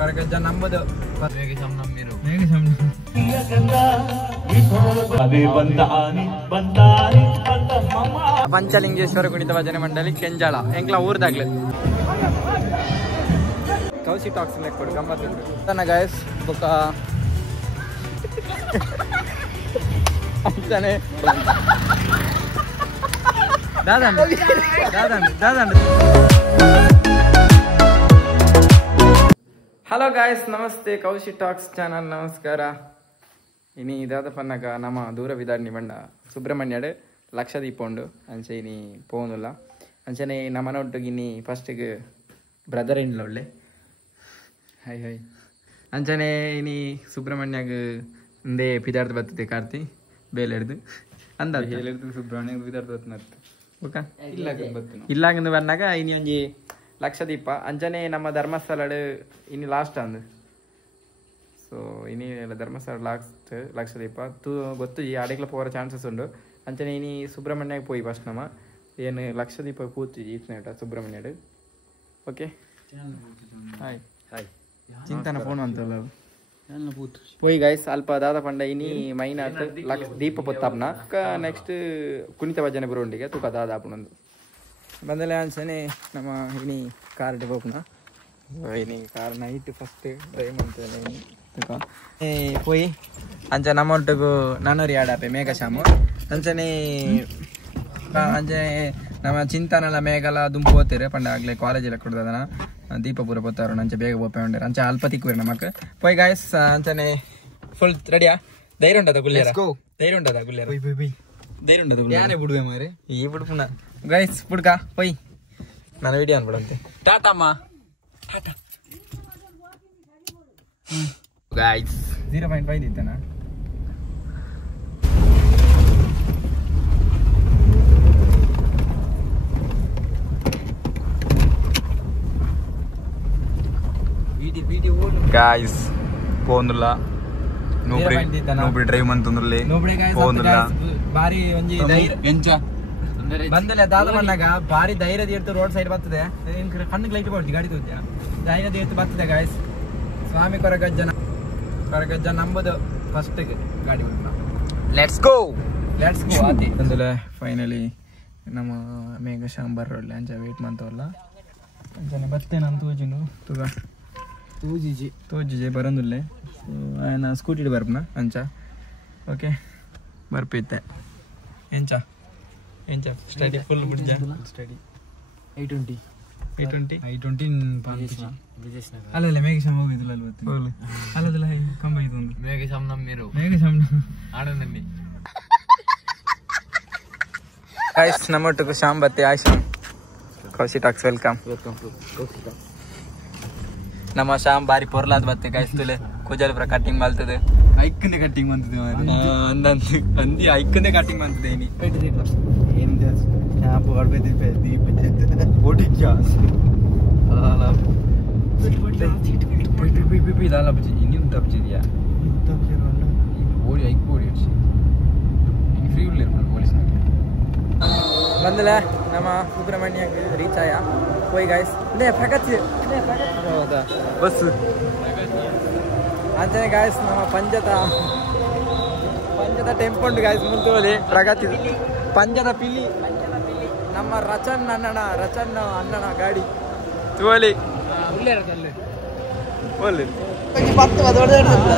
ಕರಗಜ್ಜ ನಮ್ಮದು ಪಂಚಲಿಂಗೇಶ್ವರ ಕುಣಿತ ಭಜನೆ ಮಂಡಳಿ ಕೆಂಜಾಳ ಎಂಕ್ಲ ಊರ್ದಾಗ್ಲೆ ಕೌಶಿ ಟಾಕ್ಸ್ ಕೊಡು ಗಮ್ಮತ್ತು ಗಾಯಸ್ ಬುಕ್ಕ ಅಂತಾನೆ ಹಲೋ ಗಾಯ್ಸ್ ನಮಸ್ತೆ ಕೌಶಿ ಟಾಕ್ಸ್ ಚಾನಲ್ ನಮಸ್ಕಾರ ಇನಿ ಇದಾದ ಪನ್ನಗ ನಮ್ಮ ದೂರ ವಿದಾರ್ನಿ ಬಂಡ ಸುಬ್ರಹ್ಮಣ್ಯಡ್ ಲಕ್ಷದೀಪ ಉಂಡು ಅಂಚೆ ಇನಿ ಪೋನುಲ್ಲ ಅಂಚನೆ ನಮ್ಮನೊಟ್ಟಿಗೆ ಇನಿ ಫಸ್ಟಿಗೆ ಬ್ರದರ್ ಇನ್ಲ ಒಳ್ಳೆ ಹೈ ಹೈ ಅಂಚನೆ ಇನಿ ಸುಬ್ರಹ್ಮಣ್ಯಗ್ ಒಂದೇ ಪಿದಾರ್ಥ ಬರ್ತದೆ ಕಾರ್ತಿ ಬೇಲೆಡ್ದು ಅಂದ ಹೇಳಿಡ್ದು ಸುಬ್ರಹ್ಮಣ್ಯ ಪಿದಾರ್ಥ ಬರ್ತನತ್ತು ಓಕೆ ಇಲ್ಲಾಗಂದು ಬಂದಾಗ ಇನಿ ಒಂಜಿ ಲಕ್ಷದೀಪ ಅಂಚನೆ ನಮ್ಮ ಧರ್ಮಸ್ಥಳ ಇನ್ನು ಲಾಸ್ಟ್ ಅಂದು ಸೊ ಇನಿ ಧರ್ಮಸ್ಥಳ ಲಾಸ್ಟ್ ಲಕ್ಷದೀಪ ತೂ ಗೊತ್ತು ಈ ಅಡೆಗ್ಲ ಪೋರ ಚಾನ್ಸಸ್ ಉಂಡು ಅಂಚನೆ ಇನಿ ಸುಬ್ರಹ್ಮಣ್ಯಗೆ ಪೋಯಿ ಫಸ್ಟ್ ನಮ್ಮ ಏನು ಲಕ್ಷದೀಪ ಪೂತಿ ಈತ್ನೇಟ ಸುಬ್ರಹ್ಮಣ್ಯಡ್ ಓಕೆ ಹಾಯ್ ಹಾಯ್ ಚಿಂತನ ಫೋನ್ ಅಂತಲ್ಲ పోయి గైస్ అల్ప దాదా పండ ఇని మైనాట్ దీప పొత్తాప్న నెక్స్ట్ ಕುಣಿತ ಭಜನೆ ಬರೋಂಡಿಗೆ ತುಕ ದಾದಾಪು ನಂದು ಬಂದಲೆ ಅನ್ಸನೆ ನಮ್ಮ ಇನಿ ಕಾರ್ ಡಿಬೋಪ್ನ ಇನಿ ಕಾರ್ ನೈಟ್ ಫಸ್ಟ್ ಡ್ರೈವ್ ಮಾಡ್ತೇನೆ ತುಕ పోయి ಅಂಚ ನಮ್ಮ ಒಟ್ಟಿಗೂ ನಾನೂರಿ ಆಡಾಪೆ ಮೇಘಶ್ಯಾಮು ಅಂಚನೆ ಅಂಚನೆ ನಮ್ಮ ಚಿಂತನಲ ಮೇಘಲ ದುಂಪು ಹೋಗ್ತೀರಿ ಪಂಡ ಆಗ್ಲೇ ಕಾಲೇಜೆಲ್ಲ ಕೊಡ್ದದನ ದೀಪ ಪೂರ ಬತ್ತಾರು ಅಂಚೆ ಬೇಗ ಬೋಪೆ ಉಂಡೇರು ಅಂಚೆ ಅಲ್ಪ ತಿಕ್ಕುವೇರು ನಮಕ್ ಪೋಯ್ ಗಾಯಸ್ ಅಂಚನೆ ಫುಲ್ ರೆಡಿಯಾ ಧೈರ್ಯ ಉಂಟದ ಗುಲ್ಲೇರ ಧೈರ್ಯ ಉಂಟದ ಗುಲ್ಲೇರ ಧೈರ್ಯ ಉಂಟದ ಯಾನೇ ಬಿಡುವೆ ಮಾರೆ ಈ ಬಿಡ್ಪುನ ಗೈಸ್ ಬುಡ್ಕ ಪೋಯ್ ನಾನು ವಿಡಿಯೋ ಅನ್ಬಿಡಂತೆ ಟಾಟಮ್ಮ ಟಾಟಾ ಗೈಸ್ 0.5 ಇತ್ತನಾ गाइस పోనుల్ల నోబడి డ్రైవ్ మంతుందులే పోనుల్ల ಬಾರಿ ಒಂಜಿ ಧೈರ್ಯ ಎಂಚ ಬಂದಲೆ ದಾದವನ್ನಾಗ ಬಾರಿ ಧೈರ್ಯದ ಇರ್ತು ರೋಡ್ ಸೈಡ್ ಬರ್ತದೆ ಕಣ್ಣಿಗೆ ಲೈಟ್ ಕೊಡ್ತಿ ಗಾಡಿ ತೋತ್ಯ ಧೈರ್ಯದ ಇರ್ತು ಬರ್ತದೆ ಗಾಯ್ಸ್ ಸ್ವಾಮಿ ಕೊರಗಜ್ಜ ನಂಬದು ಫಸ್ಟ್ ಗಾಡಿ ಬಿಟ್ಟು ಲೆಟ್ಸ್ ಗೋ ಆತಿ ಬಂದಲೆ ಫೈನಲಿ ನಮ್ಮ ಮೇಘಶ್ಯಾಮ್ ಬರ್ರೊಳ್ಳೆ ಅಂಚ ವೇಟ್ ಮಾಡ್ತವಲ್ಲ ಅಂಚನೆ ಬರ್ತೇನೆ ಅಂತ ತೋಜಿನು ತುಗ ತೋಜಿಜೆ ಬರಂದುಲ್ಲೆ ఆయన ಸ್ಕೂಟಿ ಬರ್ಪನ ಅಂಚ ಓಕೆ ಬರ್ಪಿತ್ತೆ ಎಂಚ ಸ್ಟಡಿ ಫುಲ್ ಬುಡ್ಜ ಸ್ಟಡಿ 820 ಅಲ್ಲ ಮೇಘಶ್ಯಾಮ್ ಹೋಗಿದ್ದಿಲ್ಲ ಅಲ್ವತ್ತು ಅಲ್ಲದಲ್ಲ ಕಂಬ ಇದೊಂದು ಮೇಘಶ್ಯಾಮ್ ನಮ್ಮಿರು ಆನಂದನ್ನಿ ಗೈಸ್ ನಮ್ಮೊಟ್ಟಿಗೆ ಶ್ಯಾಮ್ ಬತ್ತೆ ಆಯ್ಶಾಮ್ ಕೌಶಿ ಟಾಕ್ಸ್ ವೆಲ್ಕಮ್ ನಮ್ಮ ಶ್ಯಾಮ್ ಬಾರಿ ಪೊರ್ಲಾದ್ ಬತ್ತೆ ಗೈಸ್ ತುಲೆ ಕೂಜಲ್ಪುರ ಕಟ್ಟಿಂಗ್ ಮಾಡ್ತದೆ ಐಕಂದೆ ಕಟ್ಟಿಂಗ್ ಮಾಡ್ತದೆ ಅಂದಿ ಐಕಂದೆ ಕಟ್ಟಿಂಗ್ ಮಾಡ್ತದೆ ಇನಿ ಶಾಂಪು ಹೊಡ್ಬೇದಿದ್ದೆ ತಪ್ಪಿದ್ಯಾ ಓಡಿ ಐಕ್ ಓಡಿ ಫ್ರೀ ಇರ್ಬೋದು ಪೊಲೀಸ್ನಾಗ ಬಂದಲ್ಲ ನಮ್ಮ ಸುಬ್ರಹ್ಮಣ್ಯ ರೀಚ್ ಆಯ ಹೋಯ್ ಗಾಯ್ಸ್ ಹೌದಾ ಬಸ್ ಅಂಚನೆ ಗಾಯ್ಸ್ ನಮ್ಮ ಪಂಜದ ಟೆಂಪುಂಡು ಗಾಯ್ಸ್ ಮುಂತುವಲಿ ಪ್ರಗತಿ ಪಂಜದ ಪಿಲಿ ನಮ್ಮ ರಚನ್ ಅಣ್ಣನ ಗಾಡಿ ತುವಲಿ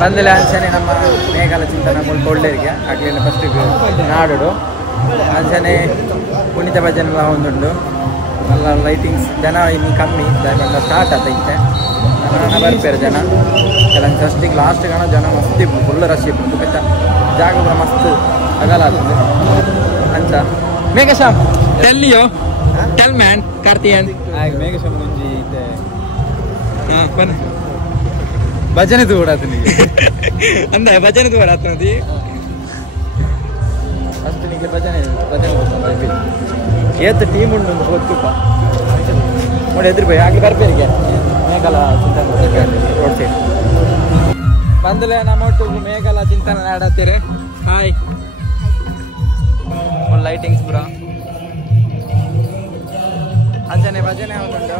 ಬಂದಿಲ್ಲ ಅಂಚನೆ ನಮ್ಮ ಮೇಘಲ ಚಿಂತನ ಮುಲ್ಪ ಒಳ್ಳೆರಿಗೆ ಆಗ್ಲಿಲ್ಲ ಫಸ್ಟಿಗೆ ನಾಡು ಅಂಚನೆ ಕುಣಿತ ಭಜನೆ ಎಲ್ಲ ಒಂದುಂಡು ಎಲ್ಲ ಲೈಟಿಂಗ್ಸ್ ಜನ ಇನ್ನು ಕಮ್ಮಿ ಸ್ಟಾರ್ಟ್ ಆತೈತೆ ನಾನು ಬರ್ಪೇರು ಜನ ಕೆಲವು ಫಸ್ಟಿಗೆ ಲಾಸ್ಟ್ ಕಾಣ ಜನ ಮಸ್ತ್ ಇಪ್ಪು ಫುಲ್ ರಶ್ ಇಪ್ಪು ಬಿಟ್ಟ ಜಾಗ ಕೂಡ ಮಸ್ತ್ ಅಗಲ ಆಗ್ತದೆ ಅಂಚ ಮೇಘಶ್ಯಾಮ್ ಟೆಲ್ ಮ್ಯಾನ್ ಕಾರ್ತಿಯನ್ ಮೇಘಶ್ಯಾಮ್ ಮುಂಜಿ ಇದೆ ಹಾಂ ಬನ್ನಿ ಭಜನೆ ತೂಡಾತ ಅಂದ ಭಜನೆ ತೂಡಾತ ನದಿ ಅಷ್ಟು ನಿಮಗೆ ಭಜನೆ ಏತ್ ಟೀಮ್ ಉಂಟು ಗೊತ್ತುಪ್ಪ ನೋಡಿ ಎದುರು ಬೈ ಆಗ್ಲಿ ಬರ್ಬೇರಿಗೆ ಮೇಘಲ ಚಿಂತನ ರೋಡ್ ಸೈಡ್ ಬಂದಲೇ ನಮ್ಮೊಟ್ಟು ಮೇಘಲ ಚಿಂತನ ಆಡತ್ತೀರಿ ಹಾಯ್ ಫುಲ್ ಲೈಟಿಂಗ್ಸ್ ಪೂರ ಅಂಚನೆ ಭಜನೆ ಉಂಟು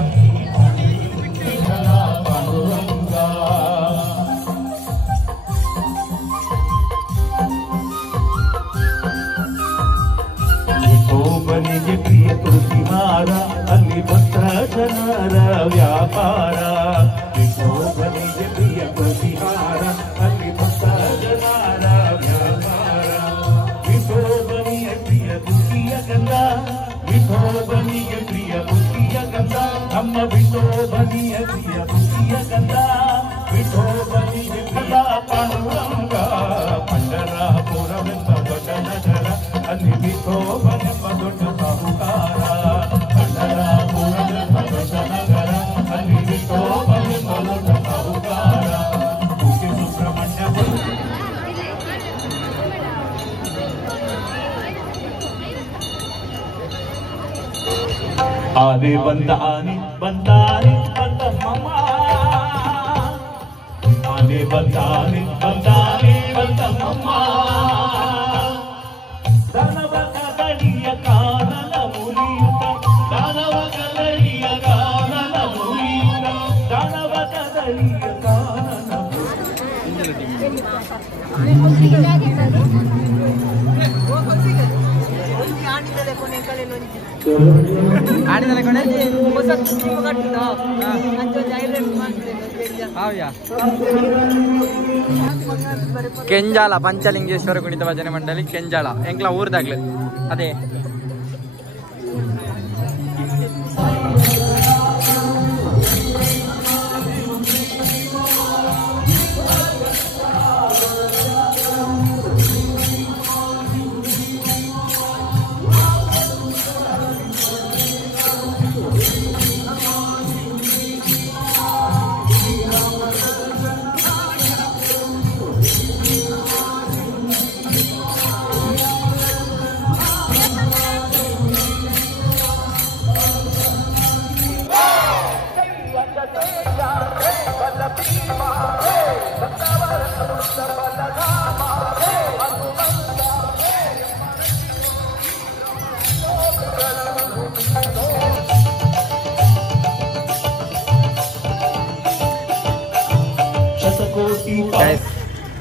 विठोबनी विठला पांडुरंग पंढरापुरमेंत दೊಡ್ಡ ನಗರ ಅಲ್ಲಿ ವಿಠೋಬನೆಂಬ ದೊಡ್ಡ ಸಾಹುಕಾರ पंढरापुरमेंब ದೊಡ್ಡ ನಗರ ಅಲ್ಲಿ ವಿಠೋಬನೆಂಬ ದೊಡ್ಡ ಸಾಹುಕಾರ ಕುಕ್ಕೆ ಸುಬ್ರಹ್ಮಣ್ಯ आवे बंदानी बंदानी बंदम्मा आवे बंदानी बंदानी बंदम्मा दानव कदलिय कानन मुनियुत दानव कदलिय कानन मुनियुत दानव कदलिय कानन ಆಡಿದಲೆ ಕೊನೆ ಕೆಂಜಾಲ ಪಂಚಲಿಂಗೇಶ್ವರ ಕುಣಿತ ಭಜನೆ ಮಂಡಳಿ ಕೆಂಜಾಳ ಎಂಕ್ಲ ಊರ್ದಾಗ್ಲು ಅದೇ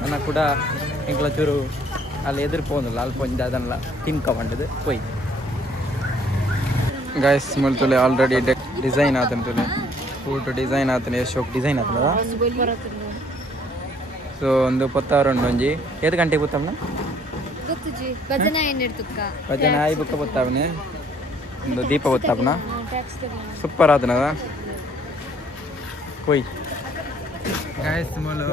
అన్న కూడా ఇంట్లో చూరు వాళ్ళు ఎదురుపోను లాల్పోయింది అదనలా టీమ్ కవండదు పోయి ಗೈಸ್ ಮುಳ್ತುಲೆ ಆಲ್ರೆಡಿ ಡಿಸೈನ್ ಆತಂತುಲೆ ಫೋಟೋ ಡಿಸೈನ್ ಆತನೆ ಶೋಕ್ ಡಿಸೈನ್ ಆತದ ಸೊ ಒಂದು 62 ಒಂಜಿ ಏದು ಗಂಟೆಗೆ ಗೊತ್ತವನ ಗೊತ್ತುಜಿ ಭಜನೆ ಏನಿರ್ತುಕ್ಕ ಭಜನೆ ಆಯಿ ಬುಕ್ಕ ಗೊತ್ತಾವನೆ ಒಂದು ದೀಪ ಗೊತ್ತಾವನ ಸೂಪರ್ ಆತನದ ಕೊಯ್ ಗೈಸ್ ಮೊಲು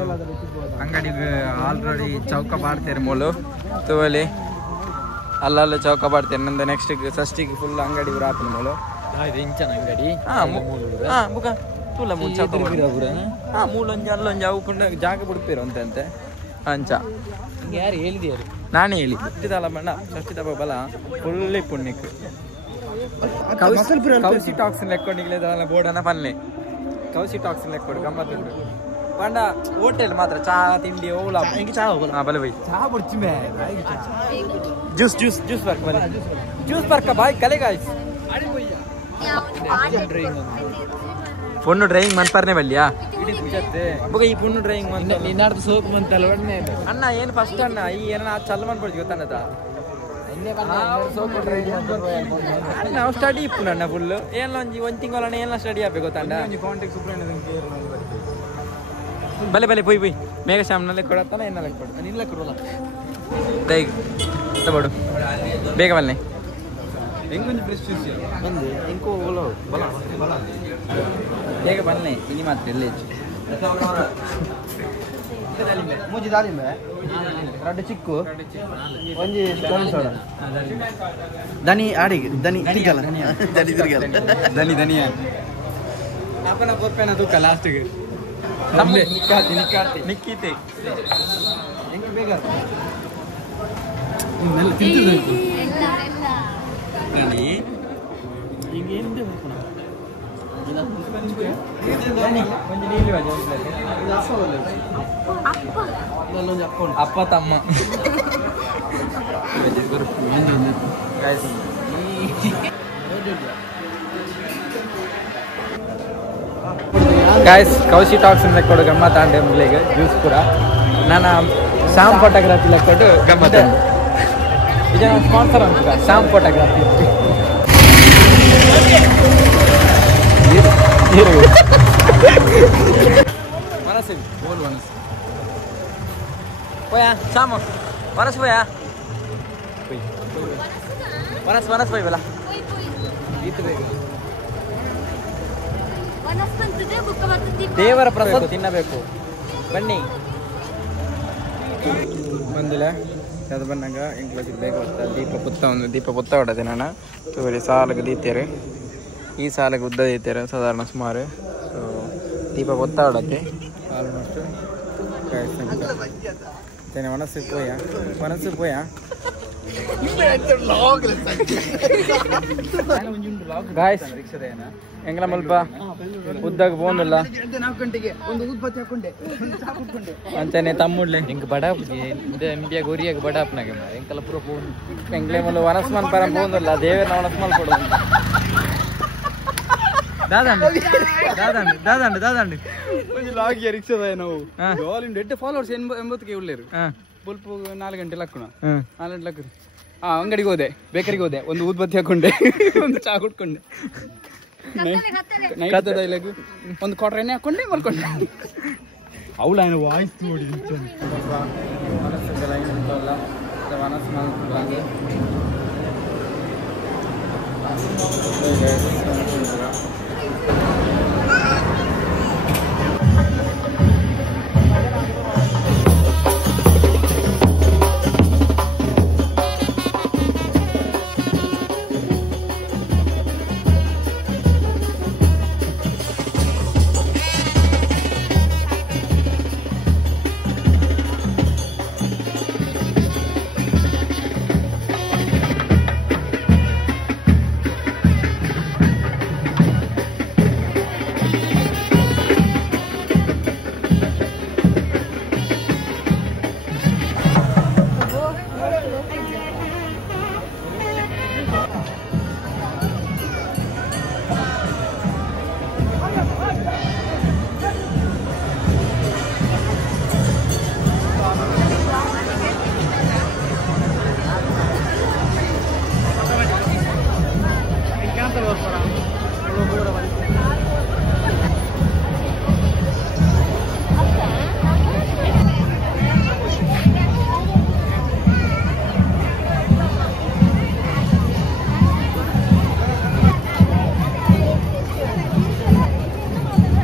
ಅಂಗಡಿಗೆ ಆಲ್ರೆಡಿ ಚೌಕ ಮಾಡ್ತಾರೆ ಮೊಲು ತೋಲಿ ಅಲ್ಲಲ್ಲ ಚೌಕ ಮಾಡ್ತೇನೆ ನಂದು ನೆಕ್ಸ್ಟ್ ಷಷ್ಟಿಗೆ ಫುಲ್ ಅಂಗಡಿ ರಾತ್ರಿ ಮೊಲು ಇಂಚನ ಅಂಗಡಿ ಬುಕ ತೂಲ ಮುಂಚೆ ಮೂಲೊಂಜಿ ಅಲ್ಲೊಂಜಿ ಅವಕೊಂಡು ಜಾಗ ಬಿಡ್ತೀರ ಅಂತೆ ಅಂಚ ಯಾರು ಹೇಳಿದ್ಯಾರು ನಾನೇ ಹೇಳಿ ಷಷ್ಟಿದಲ್ಲ ಬಣ್ಣ ಷಷ್ಟಿದ ಬಲ ಫುಲ್ಲಿ ಪುಣ್ಯಕ್ಕೆ ಕೌಸಿ ಟಾಕ್ಸಿನ್ ಲೆಕ್ಕೊಂಡಿಗ್ಲೇದಲ್ಲ ಬೋರ್ಡನ್ನ ಪನ್ಲೆ ಕೌಸಿ ಟಾಕ್ಸಿನ್ ಲೆಕ್ಕೊಡು ಗಮ್ಮತ್ತುಂಟು ಪಂಡ ಹೋಟೆಲ್ ಮಾತ್ರ ಚಾ ತಿಂಡಿ ಓಲ ಚಾ ಬಲೆ ಬೈ ಚಾ ಬುಡ್ಚಿ ಮೇ ಜ್ಯೂಸ್ ಜ್ಯೂಸ್ ಜ್ಯೂಸ್ ಬರ್ಕ ಬಲೆ ಜ್ಯೂಸ್ ಬರ್ಕ ಬಾಯ್ ಕಲೆ ಗಾಯ್ಸ್ ಪುಣ್ಣು ಡ್ರೈವಿಂಗ್ ಮನ್ಪಾರ್ನೆ ಬಲ್ಲಿಯಾ ಬುಗ ಈ ಪುಣ್ಣು ಡ್ರೈವಿಂಗ್ ಮಂತ ನೀನಾರ್ದು ಸೋಪ್ ಮಂತಲ್ಲ ಒಣ್ಣೆ ಅಣ್ಣ ಏನು ಫಸ್ಟ್ ಅಣ್ಣ ಈ ಏನ ಚಲ್ ಮಾಡ್ಬಿಡ್ತೀವಿ ಗೊತ್ತನ್ನದ ನಾವು ಸ್ಟಡಿ ಇಪ್ಪು ಅಣ್ಣ ಫುಲ್ ಏನ ಒಂದು ತಿಂಗಳ ಏನ ಸ್ಟಡಿ ಆಗ್ಬೇಕು ಗೊತ್ತಂಡ ಬಲೆ ಬಲೆ ಪೊಯ್ ಪೊಯ್ ಮೇಘ ಶ್ಯಾಮ್ನಲ್ಲೇ ಕೊಡತ್ತಾನ ಏನಲ್ಲ ಕೊಡ ನಿಲ್ಲ ಕೊಡಲ್ಲ ದೈ ತಗೊಡು ಬೇಗ ಬಲ್ಲೆ ಹೆಂಗೊಂದು ಫ್ರೆಶ್ ಜ್ಯೂಸ್ ಬಂದು ಹೆಂಕೋ ಬಲ ಬಲ ಬಲ ಬೇಗ ಬನ್ನೆ ಇನಿ ಮಾತ್ರ ಎಲ್ಲ ಹೆಚ್ಚು ಮೂಜಿ ದಾಳಿಂಬೆ ರಡ್ಡು ಚಿಕ್ಕು ಒಂಜಿ ಸೋಡ ದನಿ ಆಡಿಗೆ ದನಿ ತಿರ್ಗಲ್ಲ ದನಿ ತಿರ್ಗಲ್ಲ ದನಿ ದನಿಯ ಅಪ್ಪನ ಕೊರ್ಪೆನ ತೂಕ ಲಾಸ್ಟಿಗೆ ನಿಕ್ಕೀತೆ ಹೆಂಗೆ ಬೇಗ ತಿಂತಿದ್ದು ಅಪ್ಪ ತಮ್ಮ ಗಾಯ್ಸ್ ಕೌಶಿ ಟಾಕ್ಸ್ ಲೆಕ್ಕೊಡು ಗಮ್ಮತ್ ಆಂಡೆ ಮುಗ್ಲಿಗೆ ಜ್ಯೂಸ್ ಪೂರ ನಾನು ಶ್ಯಾಮ್ ಫೋಟೋಗ್ರಾಫಿ ಲೆಕ್ಕೊಟ್ಟು ಗಮ್ಮತ್ ಇದು ನನ್ನ ಸ್ಪಾನ್ಸರ್ ಅಂತ ಶ್ಯಾಮ್ ಫೋಟೋಗ್ರಾಫಿ ಮನಸ್ಸು ಬೋಲ್ ಮನಸ್ಸು పోయా శ్యామ్ మనసు పోయా మనసు మనసు పోయి బలా ದೇವರ ಪ್ರಸಾದ ತಿನ್ನಬೇಕು ಬನ್ನಿ ಬಂದಿಲ್ಲ ಅದು ಬಂದಾಗ ಎಂಕ್ಲೋಸಿ ಬೇಗ ಬರ್ತಾ ದೀಪ ಪುತ್ತ ಹೊಡದೆ ನಾನು ತೋರಿ ಸಾಲಗೆ ದೀತ್ಯಾರೆ ಈ ಸಾಲಗೆ ಉದ್ದ ದೀತ್ಯಾರೆ ಸಾಧಾರಣ ಸುಮಾರು ಸೊ ದೀಪ ಪುತ್ತ ಹೊಡತ್ತೆ ಆಲ್ಮೋಸ್ಟ್ ಮನಸ್ಸು ಪೋಯ ಗಾಯ್ಸ್ ಎಂಗ್ಲ ಮಲ್ಪ ಉದ್ದಾಗ ಬೋಂದಿಲ್ಲ ಅಂತಾನೆ ತಮ್ಮುಡ್ಲೆ ಇಂಕ ಬಡಾಪ್ಗೆ ಎಂಬಿಯ ಗೋರಿಯಾಗ ಬಡಾಪ್ನಾಗ ಎಂಕಲ ಪೂರ ಬೋನ್ ಎಂಗ್ಲೆ ಮಲ್ಲ ವನಸ್ಮನ್ ಪರ ಬೋಂದಿಲ್ಲ ದೇವರ ವನಸ್ಮಲ್ ಕೊಡು ದಾದಂಡು ಒಂದು ಲಾಗಿಯ ರಿಕ್ಷದ ನಾವು ಆಲ್ ಡೆಡ್ ಫಾಲೋವರ್ಸ್ 80ಕ್ಕೆ ಉಳ್ಳೇರು ಬಲ್ಪು 4 ಗಂಟೆ ಲಕ್ಕಣ 4 ಗಂಟೆ ಲಕ್ಕ ಅಂಗಡಿಗೆ ಹೋದೆ ಬೇಕರಿಗೆ ಹೋದೆ ಒಂದು ಊದ್ಬತ್ತಿ ಹಾಕೊಂಡೆ ಒಂದು ಚಾ ಕುಟ್ಕೊಂಡೆ ಡೈಲಾಗು ಒಂದು ಕ್ವಾರ್ಟರ್ ಎಣ್ಣೆ ಹಾಕೊಂಡೆ ಮಲ್ಕೊಂಡೆ ಅವಳ ವಾಯ್ಸ್ ನೋಡಿ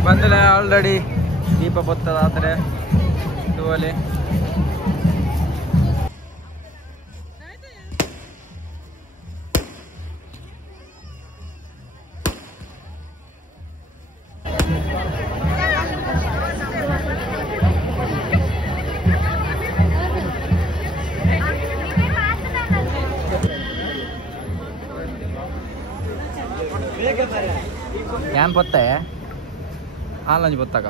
ಬಂದಿಲ್ಲ ಆಲ್ರೆಡಿ ದೀಪ ಬರ್ತದಾದ್ರೆ ಇದುವಲ್ಲಿ ಏನ್ ಬತ್ತೆ ಆನ್ಲೈನ್ ಬತ್ತಾಗ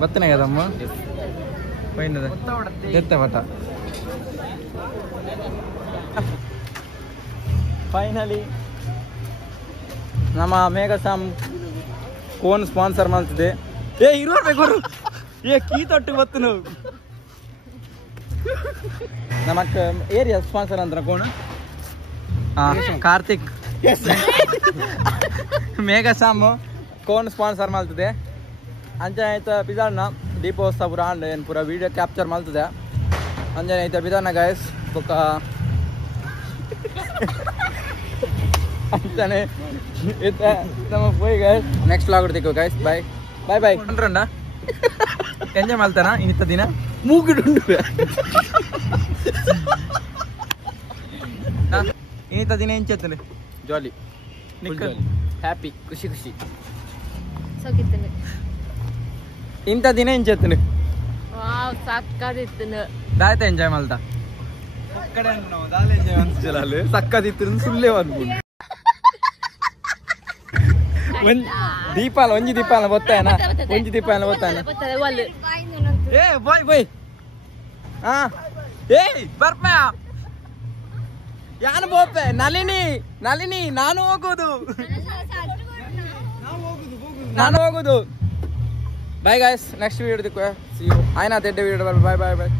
ಬತ್ತನೆಗ ಅದಮ್ಮ ಪೈನದ ಎತ್ತ ಬತ್ತ ಫೈನಲಿ ನಮ್ಮ ಮೇಘಸಾಮ್ ಕೋನ್ ಸ್ಪಾನ್ಸರ್ ಮಾಡ್ತಿದೆ ಇರ್ಬೇಕು ಕೀ ತೊಟ್ಟು ಬತ್ತು ನಾವು ನಮ್ಮ ಏರಿಯಾ ಸ್ಪಾನ್ಸರ್ ಅಂದ್ರ ಕೋಣ ಕಾರ್ತಿಕ್ ಮೇಘಸಾಮ್ ಕೋನ್ ಸ್ಪಾನ್ಸರ್ ಮಾಡ್ತಿದೆ ಅಂಚನೆ ಆಯ್ತಾ ಬಿದಾನ ದೀಪೋತ್ಸವ ಪೂರ ಆಂಡ್ ಏನು ಪೂರ ವಿಡಿಯೋ ಕ್ಯಾಪ್ಚರ್ ಮಾಡ್ತಿದೆ ಅಂಜನೆ ಆಯ್ತಾ ಬಿದಾನ ಗಾಯಸ್ ಬೊಕ್ಕ ಅಂತಾನೆ ನಮ್ಮ పోయి ಗೈಸ್ ನೆಕ್ಸ್ಟ್ ವ್ಲಾಗ್ ಹೊಡ್ತಿಕೋ ಗೈಸ್ ಬಾಯ್ ಬಾಯ್ ಬಾಯ್ ಅಂದ್ರಂಡ ಎಂಜಾಯ್ ಮಾಡ್ತಾನ ಇನ್ನಿತ್ತ ದಿನ ಮೂಗಿಡುಂಡು ಇನ್ನಿತ್ತ ದಿನ ಎಂಚೆತ್ತನೆ ಜಾಲಿ ಹ್ಯಾಪಿ ಖುಷಿ ಖುಷಿ ಇಂಥ ದಿನ ಎಂಚೆತ್ತನೆ ಸಕ್ಕದಿತ್ತು ದಾಯ್ತ ಎಂಜಾಯ್ ಮಾಡ್ತಾ ಸಕ್ಕದಿತ್ತು ಸುಳ್ಳೇ ಅನ್ಕೊಂಡು ದೀಪಾಲ ಒಂಜಿ ದೀಪಾಲ ಗೊತ್ತಾಯನ ಒಂಜಿ ದೀಪಾಲ ಗೊತ್ತಾಯನ ಏ ಬಾಯ್ ಬಾಯ್ ಹಾ ಏ ಬರ್ಪ ಯಾನು ಬೋಪೆ ನಳಿನಿ ನಾನು ಹೋಗುದು bye guys next video see you ಆಯ್ನಾ ತೆಡ್ಡೆ ವಿಡಿಯೋ ಬಾಯ್ ಬಾಯ್ ಬಾಯ್